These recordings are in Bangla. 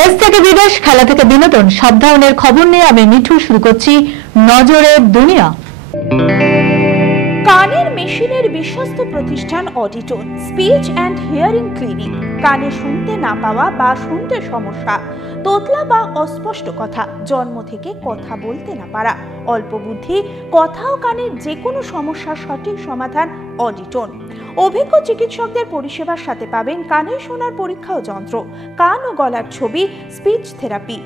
দেশ থেকে বিদেশ, খেলা থেকে বিনোদন, সব ধরনের খবর নিয়ে আমি মিঠু শুরু করছি নজরের দুনিয়া। কানের মেশিনের বিশ্বস্ত প্রতিষ্ঠান অডিটন স্পিচ অ্যান্ড হিয়ারিং ক্লিনিক। কানে শুনতে না পাওয়া বা শুনতে সমস্যা, তোতলা বা অস্পষ্ট কথা, জন্ম থেকে কথা বলতে না পারা, অল্প বুদ্ধি, কথা ও কানের যে কোনো সমস্যার সঠিক সমাধান অডিটন। অভিজ্ঞ চিকিৎসকদের পরিষেবার সাথে পাবেন কানে শোনার পরীক্ষা ও যন্ত্র, কান ও গলার ছবি, speech therapy,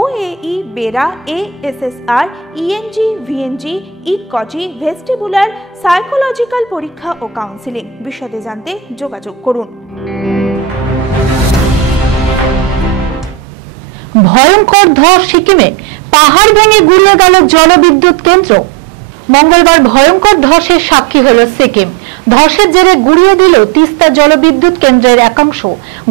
OAE, BERA, ASSR, ENG, VNG, ইকজি, ভেস্টিবুলার, সাইকোলজিক্যাল পরীক্ষা ও কাউন্সিলিং। বিশদে জানতে যোগাযোগ করুন। ভয়ঙ্কর ধস সিকিমে, পাহাড় ভেঙে গুড়িয়ে গেল জলবিদ্যুৎ কেন্দ্র। মঙ্গলবার ভয়ঙ্কর ধসের সাক্ষী হল সিকিম। ধসের জেরে গুড়িয়ে দিল তিস্তা জলবিদ্যুৎ কেন্দ্রের একাংশ।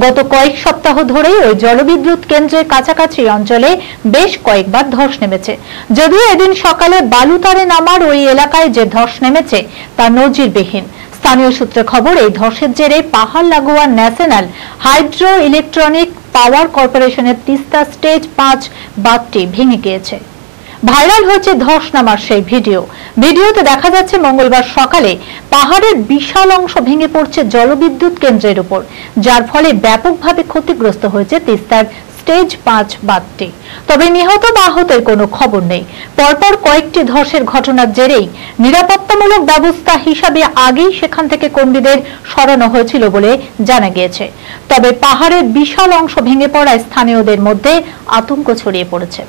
গত কয়েক সপ্তাহ ধরেই ওই জলবিদ্যুৎ কেন্দ্রের কাছাকাছি অঞ্চলে বেশ কয়েকবার ধস নেমেছে। যদিও এদিন সকালে বালুতারে নামার ওই এলাকায় যে ধস নেমেছে তা নজিরবিহীন। স্থানীয় সূত্রে খবর, এই ধসের জেরে পাহাড় লাগোয়া ন্যাশনাল হাইড্রো ইলেকট্রনিক পাওয়ার কর্পোরেশনের তিস্তা স্টেজ 5 বাঁধটি ভেঙে গিয়েছে। ভাইরাল হয়েছে ধস নামার সেই ভিডিওতে দেখা যাচ্ছে মঙ্গলবার সকালে পাহাড়ের বিশাল অংশ ভেঙে পড়ছে জলবিদ্যুৎ কেন্দ্রের উপর, যার ফলে ব্যাপকভাবে ক্ষতিগ্রস্ত হয়েছে তিস্তার স্টেজ 5 বাঁধটি। তবে নিহত বা আহতের কোনো খবর নেই। পরপর কয়েকটি ধসের ঘটনার জেরেই নিরাপত্তামূলক ব্যবস্থা হিসাবে আগেই সেখান থেকে কর্মীদের সরানো হয়েছিল বলে জানা গিয়েছে। তবে পাহাড়ের বিশাল অংশ ভেঙে পড়ায় স্থানীয়দের মধ্যে আতঙ্ক ছড়িয়ে পড়েছে।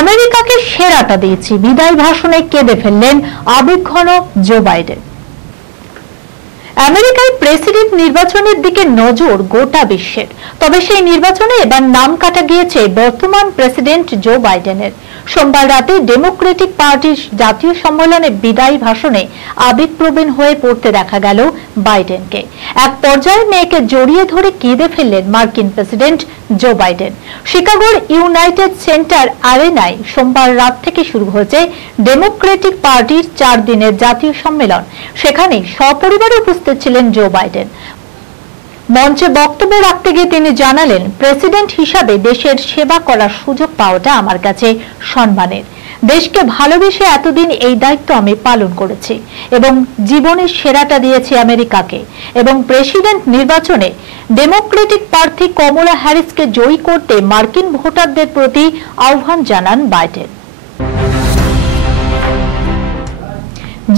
আমেরিকাকে সেরাটা দিয়েছি, বিদায় ভাষণে কেঁদে ফেললেন আবেগঘন জো বাইডেন। আমেরিকায় প্রেসিডেন্ট নির্বাচনের দিকে নজর গোটা বিশ্বের। তবে সেই নির্বাচনে এবার নাম কাটা গিয়েছে বর্তমান প্রেসিডেন্ট জো বাইডেনের। সোমবার রাতে ডেমোক্রেটিক পার্টির জাতীয় সম্মেলনে বিদায়ী ভাষণে আবেগপ্রবণ হয়ে পড়তে দেখা গেল বাইডেনকে। এক পর্যায়ে মেয়েকে জড়িয়ে ধরে কেঁদে ফেললেন মার্কিন প্রেসিডেন্ট জো বাইডেন। শিকাগোর ইউনাইটেড সেন্টার আরেনায় সোমবার রাত থেকে শুরু হয়েছে ডেমোক্রেটিক পার্টির 4 দিনের জাতীয় সম্মেলন। সেখানে সপরিবারে উপস্থিত ছিলেন জো বাইডেন। মঞ্চে বক্তব্য রাখতে গিয়ে তিনি জানালেন, প্রেসিডেন্ট হিসাবে দেশের সেবা করার সুযোগ পাওয়াটা আমার কাছে সম্মানের। দেশকে ভালোবেসে এতদিন এই দায়িত্ব আমি পালন করেছি এবং জীবনের সেরাটা দিয়েছি আমেরিকাকে। এবং প্রেসিডেন্ট নির্বাচনে ডেমোক্রেটিক প্রার্থী কমলা হ্যারিসকে জয়ী করতে মার্কিন ভোটারদের প্রতি আহ্বান জানান বাইডেন।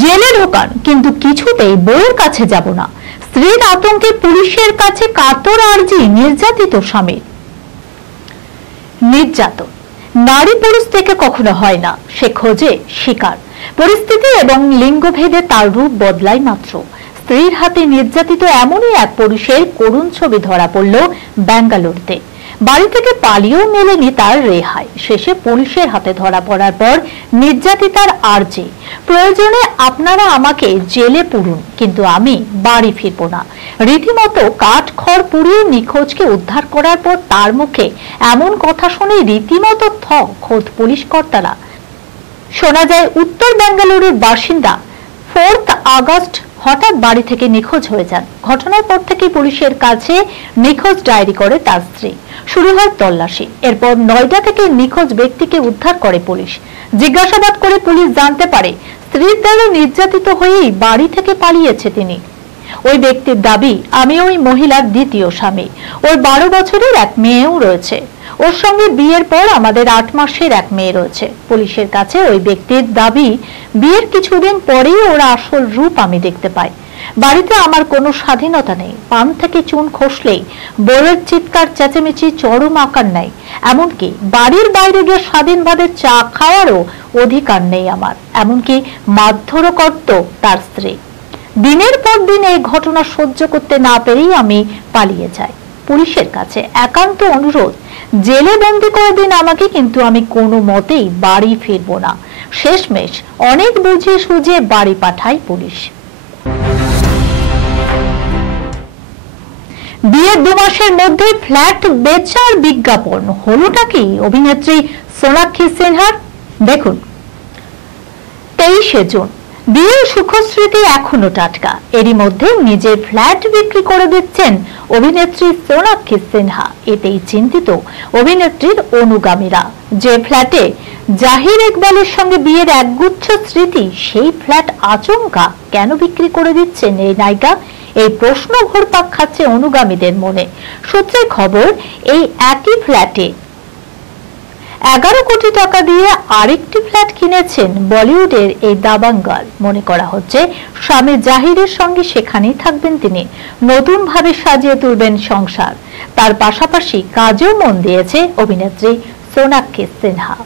জেলে ঢোকান, কিন্তু কিছুতেই বউয়ের কাছে যাব না। স্ত্রীর আতঙ্কে পুলিশের কাছে কাতর আর্জি নির্যাতিত স্বামীর। নির্যাতন নারী পুরুষ থেকে কখনো হয় না, সে খোঁজে শিকার। পরিস্থিতি এবং লিঙ্গভেদে তার রূপ বদলায় মাত্র। স্ত্রীর হাতে নির্যাতিত এমনই এক পুরুষের করুণ ছবি ধরা পড়ল বেঙ্গালুরুতে। বাড়ি থেকে পালিয়েও মেলেনি তার রেহাই। শেষে পুলিশের হাতে ধরা পড়ার পর নির্যাতিতার আর্জি, প্রয়োজনে আপনারা আমাকে জেলে পুরুন, কিন্তু আমি বাড়ি ফিরবো না। রীতিমতো কাঠ খড় পুড়িয়ে নিখোঁজকে উদ্ধার করার পর তার মুখে এমন কথা শুনে রীতিমতো খোদ পুলিশ কর্তারা। শোনা যায় উত্তর বেঙ্গালুরুর বাসিন্দা 4 আগস্ট হঠাৎ বাড়ি থেকে নিখোঁজ হয়ে যান। ঘটনার পর থেকে পুলিশের কাছে নিখোঁজ ডায়েরি করে তার স্ত্রী। শুরু হয় তল্লাশি। এরপর নয়ডা থেকে নিখোঁজ ব্যক্তিকে উদ্ধার করে পুলিশ। জিজ্ঞাসাবাদ করে পুলিশ জানতে পারে স্ত্রীর দ্বারা নির্যাতিত হয়েই বাড়ি থেকে পালিয়েছে তিনি। ওই ব্যক্তির দাবি, আমি ওই মহিলার দ্বিতীয় স্বামী। ওর 12 বছরের এক মেয়েও রয়েছে। ওর সঙ্গে বিয়ের পর আমাদের 8 মাসের এক মেয়ে রয়েছে। পুলিশের কাছে ওই ব্যক্তির দাবি, বিয়ের কিছুদিন পরেই ওর আসল রূপ আমি দেখতে পাই। বাড়িতে আমার কোনো স্বাধীনতা নেই। পান থেকে চুন খসলেই বউয়ের চিৎকার চেঁচামেচি চরম আকার নেয়। এমনকি বাড়ির বাইরে গিয়ে স্বাধীনভাবে চা খাওয়ারও অধিকার নেই আমার। এমনকি মারধরও করত তার স্ত্রী। দিনের পর দিন এই ঘটনা সহ্য করতে না পেরেই আমি পালিয়ে যাই। পুলিশের কাছে একান্ত অনুরোধ, জেলে বন্দী করে দিন আমাকে, কিন্তু আমি কোনো মতেই বাড়ি ফিরবো না। শেষমেশ অনেক বুঝিয়ে সুঝিয়ে বাড়ি পাঠায় পুলিশ। বিয়ের 2 মাসের মধ্যে ফ্ল্যাট বেচার বিজ্ঞাপন, হলোটা কি অভিনেত্রী সোনাক্ষী সিনহার? দেখুন, 23শে জুন বিয়ের সুখস্মৃতি এখনো টাটকা। এরই মধ্যে নিজের ফ্ল্যাট বিক্রি করে দিচ্ছেন অভিনেত্রী সোনাক্ষী সিনহা। এতেই চিন্তিত অভিনেত্রীর অনুগামীরা। যে ফ্ল্যাটে জাহির ইকবালের সঙ্গে বিয়ের একগুচ্ছ স্মৃতি, সেই ফ্ল্যাট আচমকা কেন বিক্রি করে দিচ্ছেন এই নায়িকা? এই প্রশ্ন ঘুরপাক খাচ্ছে অনুগামীদের মনে। সূত্রে খবর, এই একই ফ্ল্যাটে 11 কোটি টাকা দিয়ে আরেকটি ফ্ল্যাট কিনেছেন বলিউডের এই দাবাঙ্গাল। মনে করা হচ্ছে স্বামী জাহিরের সঙ্গে সেখানেই থাকবেন তিনি, নতুন ভাবে সাজিয়ে তুলবেন সংসার। তার পাশাপাশি কাজেও মন দিয়েছে অভিনেত্রী সোনাক্ষী সিনহা।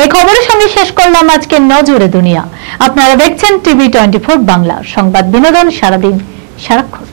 এই খবরের সঙ্গে শেষ করলাম আজকের নজরে দুনিয়া। আপনারা দেখছেন টিভি 24 বাংলা, সংবাদ বিনোদন সারাদিন সারাক্ষণ।